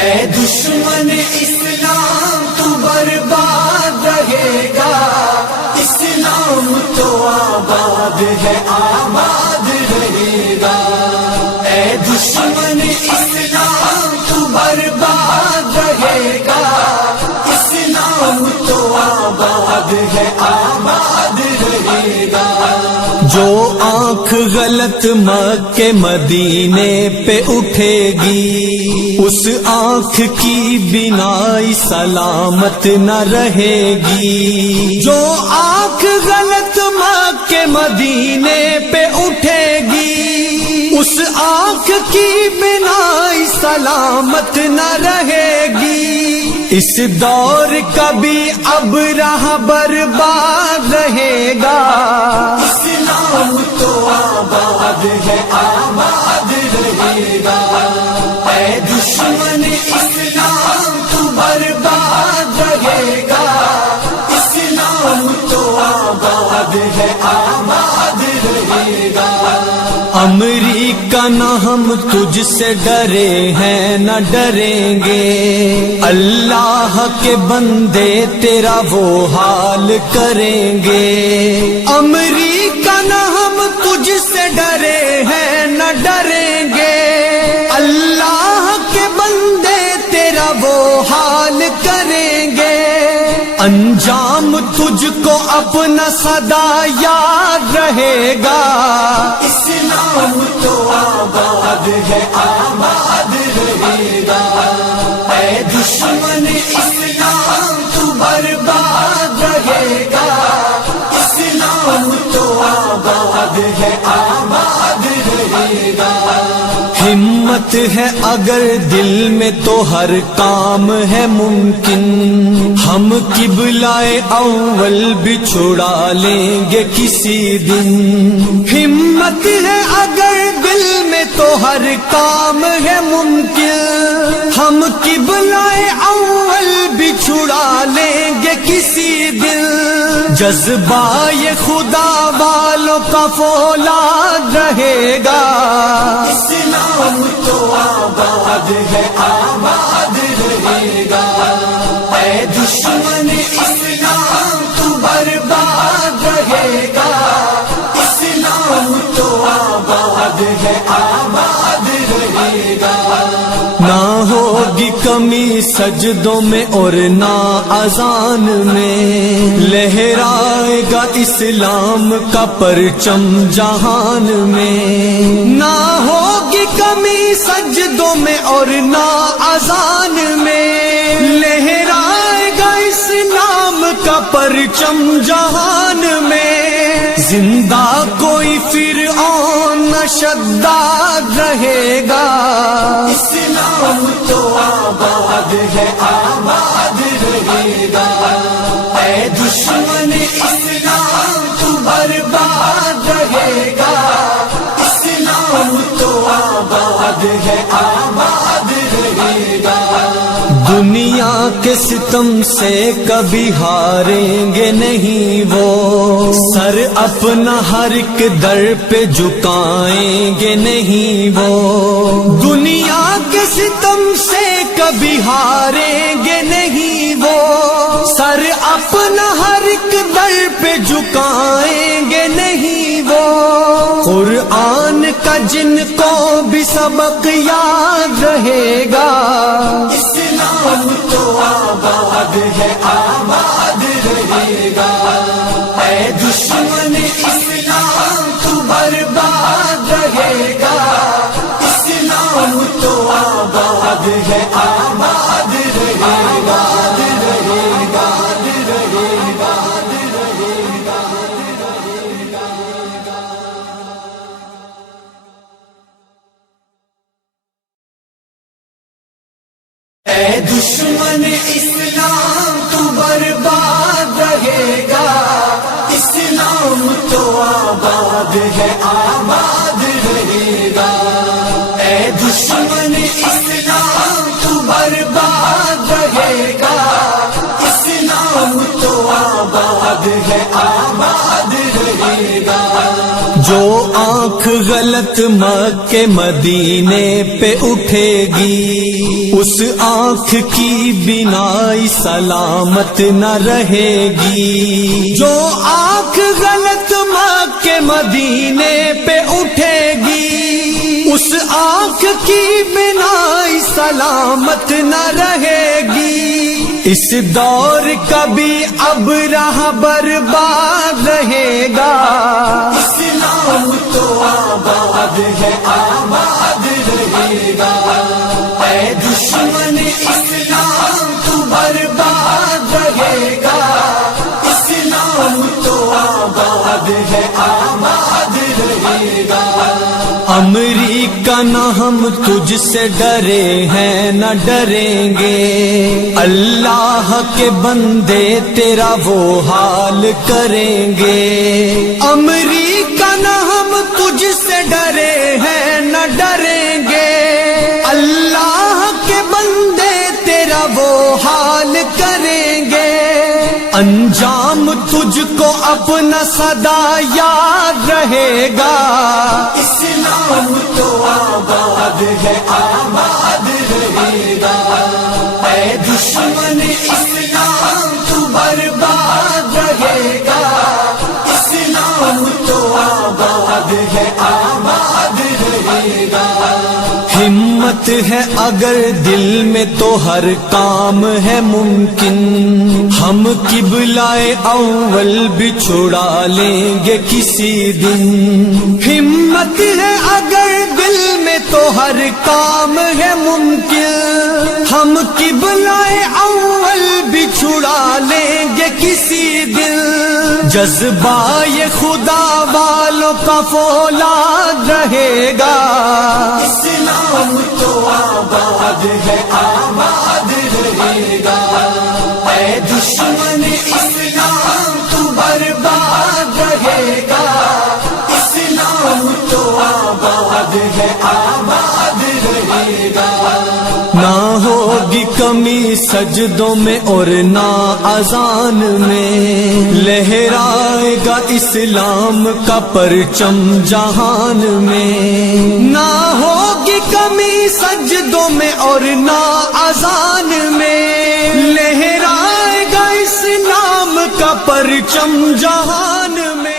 اے دشمن اسلام تو برباد رہے گا، اسلام تو آباد ہے آباد رہے گا۔ اے دشمن اسلام تو برباد رہے گا، اسلام تو آباد ہے آباد رہے گا۔ جو آنکھ غلط مکہ مدینے پہ اٹھے گی، اس آنکھ کی بینائی سلامت نہ رہے گی۔ جو آنکھ غلط مکہ مدینے پہ اٹھے گی، اس آنکھ کی بینائی سلامت نہ رہے گی۔ اس دور کا بھی اب راہ برباد رہے گا، اسلام تو آباد ہے آباد رہے گا۔ اے دشمن اسلام تو برباد رہے گا، اسلام تو آباد ہے آباد رہے گا۔ امریکہ نہ ہم تجھ سے ڈرے ہیں نہ ڈریں گے، اللہ کے بندے تیرا وہ حال کریں گے۔ امریکہ نہ ہم تجھ سے ڈرے ہیں نہ ڈریں گے، اللہ کے بندے تیرا وہ حال کریں گے۔ انجام تجھ کو اپنا سدا یاد رہے گا، اسلام تو آباد ہے آباد رہے گا۔ اے دشمن اسلام تو برباد رہے گا، اسلام تو آباد ہے آباد رہے گا۔ ہمت ہے اگر دل میں تو ہر کام ہے ممکن، ہم قبلہ اول بھی چھڑا لیں گے کسی دن۔ ہمت ہے اگر دل میں تو ہر کام ہے ممکن، ہم قبلہ اول بھی چھڑا لیں گے کسی دن۔ جذبہ یہ خدا والوں کا فولاد رہے گا، اسلام تو آباد ہے آباد رہے گا۔ اے دشمن اسلام تو برباد رہے گا، اسلام تو آباد ہے آباد رہے گا۔ نہ ہوگی کمی سجدوں میں اور نہ اذان میں، لہرائے گا اسلام کا پرچم جہان میں۔ نہ ہوگی کمی سجدوں میں اور نہ اذان میں، لہرائے گا اسلام کا پرچم جہان میں۔ زندہ کوئی فرعون نہ شداد رہے گا، اسلام تو آباد ہے آباد رہے گا۔ اے دشمن اسلام تو برباد رہے گا، اسلام تو آباد ہے آباد رہے گا۔ دنیا کے ستم سے کبھی ہاریں گے نہیں وہ، سر اپنا ہر ایک در پہ جھکائیں گے نہیں وہ۔ دنیا کے ستم سے کبھی ہاریں گے نہیں وہ، سر اپنا ہر ایک در پہ جھکائیں گے نہیں وہ۔ قرآن کا جن کو بھی سبق یاد رہے گا، اسلام تو آباد ہے آباد رہے گا۔ اے دشمن اسلام تو برباد رہے گا، اسلام تو آباد ہے آباد رہے گا۔ اے دشمن اسلام تو برباد رہے گا، اسلام تو آباد ہے آباد رہے گا۔ اے دشمن اسلام تو برباد رہے گا، اسلام تو آباد ہے آباد رہے گا۔ جو آنکھ غلط مکے مدینے پہ اٹھے گی، اس آنکھ کی بینائی سلامت نہ رہے گی۔ جو آنکھ غلط مکے مدینے پہ اٹھے گی، اس آنکھ کی بینائی سلامت نہ رہے گی۔ اس دور کا بھی اب راہ برباد رہے گا، اسلام تو آباد ہے آباد رہے گا۔ اے دشمن اسلام تو برباد رہے گا، اسلام تو آباد ہے آباد رہے گا۔ امریکہ نہ ہم تجھ سے ڈرے ہیں نہ ڈریں گے، اللہ کے بندے تیرا وہ حال کریں گے۔ امریکہ نہ ہم تجھ سے ڈرے ہیں نہ ڈریں گے، اللہ کے بندے تیرا وہ حال کریں گے۔ انجام تجھ کو اپنا سدا یاد رہے گا، اسلام تو آباد ہے آباد رہے گا۔ اے دشمن اسلام تو برباد رہے گا، اسلام تو آباد ہے آباد رہے گا۔ ہمت ہے اگر دل میں تو ہر کام ہے ممکن، ہم قبلہ اول بھی چھڑا لیں گے کسی دن۔ ہمت ہے اگر دل میں تو ہر کام ہے ممکن، ہم قبلہ اول بھی چھڑا لیں گے کسی دن۔ جذبہ یہ خدا والوں کا فولاد رہے گا، اسلام تو آباد ہے آباد رہے گا۔ اے دشمن اسلام تو برباد رہے گا، اسلام تو آباد ہے آباد رہے گا۔ نہ ہوگی کمی سجدوں میں اور نہ اذان میں، لہرائے گا اسلام کا پرچم جہان میں۔ نہ ہوگی کمی سجدوں میں اور نہ اذان میں، لہرائے گا اسلام کا پرچم جہان میں۔